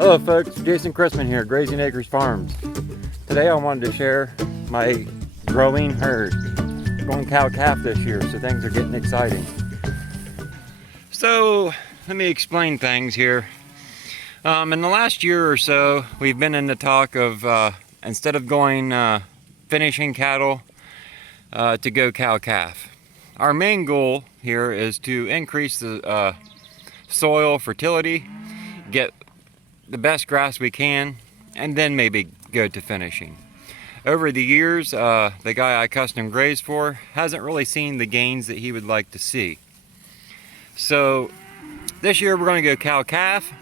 Hello folks, Jason Chrisman here, Grazing Acres Farms. Today I wanted to share my growing herd. Going cow-calf this year, so things are getting exciting. So, let me explain things here. In the last year or so, we've been in the talk of, instead of going finishing cattle, to go cow-calf. Our main goal here is to increase the soil fertility, get the best grass we can, and then maybe go to finishing. Over the years, the guy I custom graze for hasn't really seen the gains that he would like to see. So this year we're going to go cow-calf,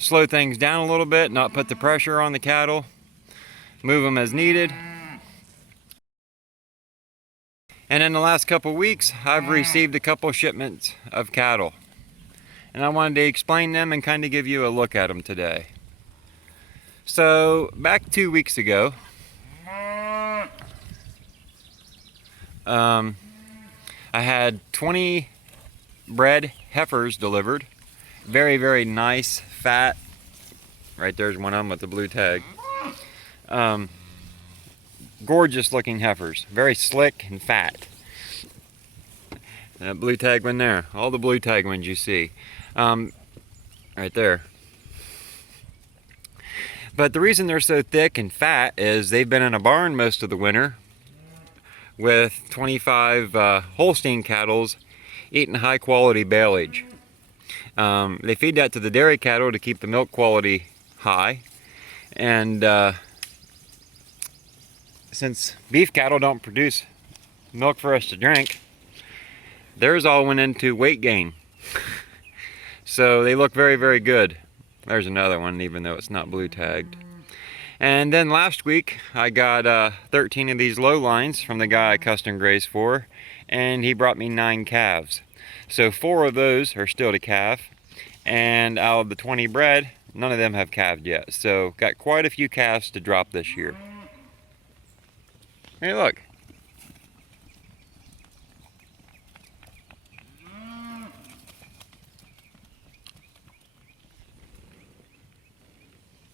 slow things down a little bit, not put the pressure on the cattle, move them as needed. And in the last couple weeks, I've received a couple shipments of cattle. And I wanted to explain them and kind of give you a look at them today. So, back 2 weeks ago, I had 20 bred heifers delivered. Very, very nice, fat. Right there's one of them with the blue tag. Gorgeous looking heifers. Very slick and fat. That blue tag one there. All the blue tag ones you see. Right there. But the reason they're so thick and fat is they've been in a barn most of the winter with 25 Holstein cattle eating high quality baleage. They feed that to the dairy cattle to keep the milk quality high, and since beef cattle don't produce milk for us to drink, theirs all went into weight gain. So they look very, very good. There's another one, even though it's not blue tagged. And then last week I got 13 of these low lines from the guy I custom graze for, and he brought me 9 calves. So 4 of those are still to calf, and out of the 20 bred, none of them have calved yet. So got quite a few calves to drop this year. Hey, look.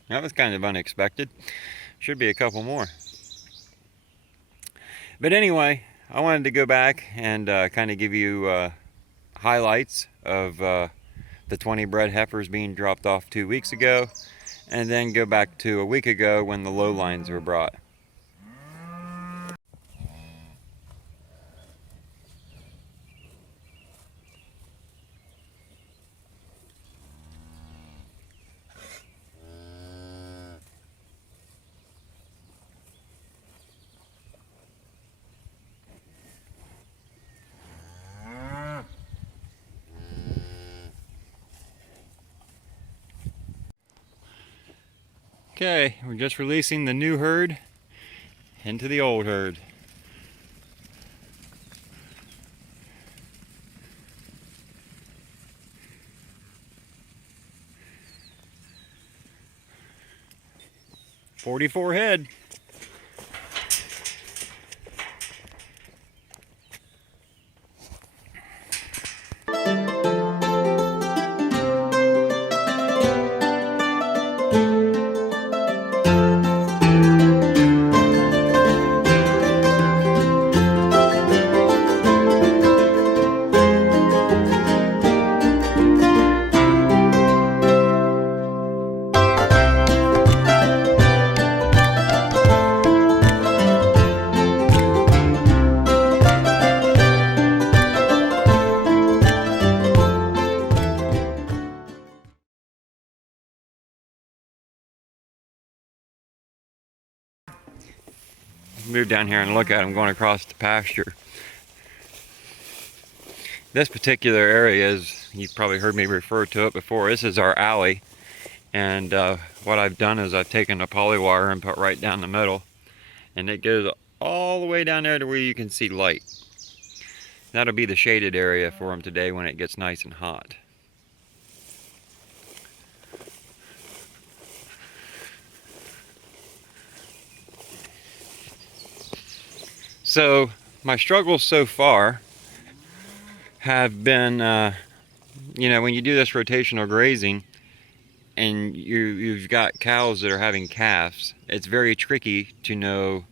That was kind of unexpected. Should be a couple more. But anyway, I wanted to go back and kind of give you highlights of the 20 bred heifers being dropped off 2 weeks ago, and then go back to a week ago when the low lines were brought. Okay, we're just releasing the new herd into the old herd. "44 head. Move down here and look at them going across the pasture. This particular area is, you've probably heard me refer to it before, this is our alley. And what I've done is I've taken a poly wire and put right down the middle, and it goes all the way down there to where you can see light. That'll be the shaded area for them today when it gets nice and hot. So my struggles so far have been, you know, when you do this rotational grazing and you've got cows that are having calves, it's very tricky to know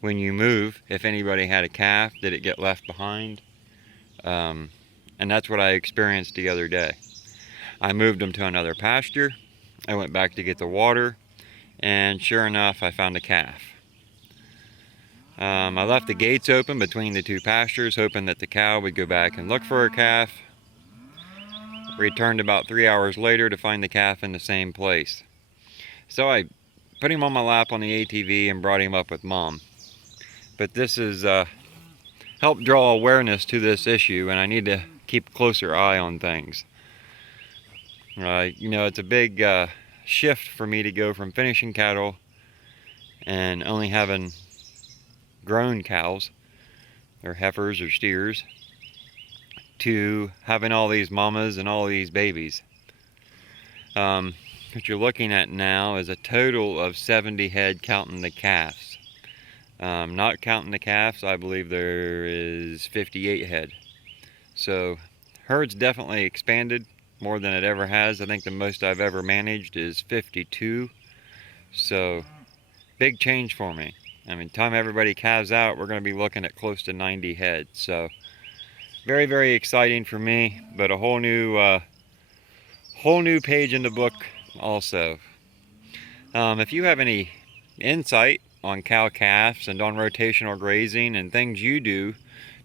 when you move if anybody had a calf, did it get left behind? And that's what I experienced the other day. I moved them to another pasture. I went back to get the water, and sure enough, I found a calf. I left the gates open between the two pastures, hoping that the cow would go back and look for her calf. Returned about 3 hours later to find the calf in the same place. So I put him on my lap on the ATV and brought him up with Mom. But this has helped draw awareness to this issue, and I need to keep a closer eye on things. You know, it's a big shift for me to go from finishing cattle and only having grown cows or heifers or steers to having all these mamas and all these babies. What you're looking at now is a total of 70 head counting the calves. Not counting the calves, I believe there is 58 head. So herd's definitely expanded more than it ever has. I think the most I've ever managed is 52. So big change for me. I mean, time everybody calves out, we're going to be looking at close to 90 head. So very, very exciting for me, but a whole new page in the book also. If you have any insight on cow calves and on rotational grazing and things you do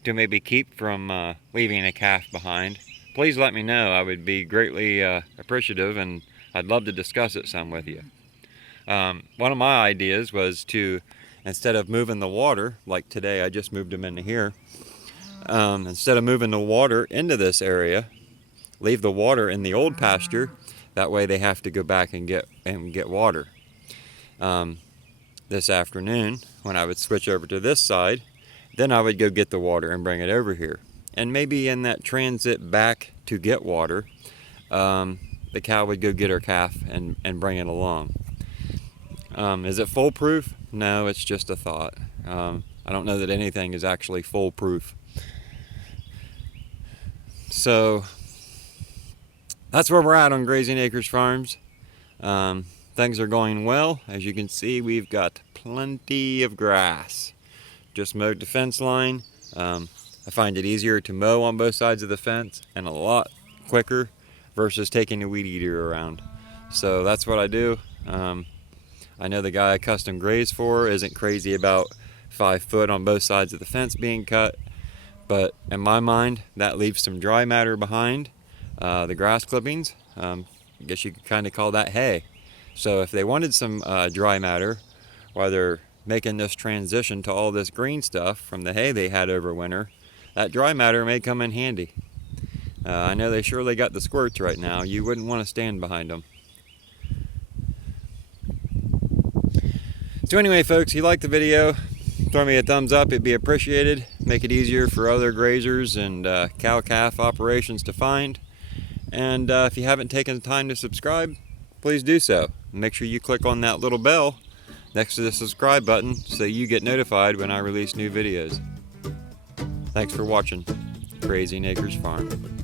to maybe keep from leaving a calf behind, please let me know. I would be greatly appreciative, and I'd love to discuss it some with you. One of my ideas was to, instead of moving the water, like today I just moved them into here, instead of moving the water into this area, leave the water in the old pasture. That way they have to go back and get water. This afternoon, when I would switch over to this side, then I would go get the water and bring it over here. And maybe in that transit back to get water, the cow would go get her calf and bring it along. Is it foolproof? No, it's just a thought. I don't know that anything is actually foolproof. So that's where we're at on Grazing Acres Farms. Things are going well. As you can see, we've got plenty of grass. Just mowed the fence line. I find it easier to mow on both sides of the fence and a lot quicker versus taking a weed eater around. So that's what I do. I know the guy I custom graze for isn't crazy about 5 foot on both sides of the fence being cut, but in my mind that leaves some dry matter behind, the grass clippings. I guess you could kind of call that hay. So if they wanted some dry matter while they're making this transition to all this green stuff from the hay they had over winter, that dry matter may come in handy. I know they surely got the squirts right now. You wouldn't want to stand behind them. So anyway, folks, if you liked the video, throw me a thumbs up. It'd be appreciated. Make it easier for other grazers and cow-calf operations to find. And if you haven't taken the time to subscribe, please do so. Make sure you click on that little bell next to the subscribe button so you get notified when I release new videos. Thanks for watching Grazing Acres Farm.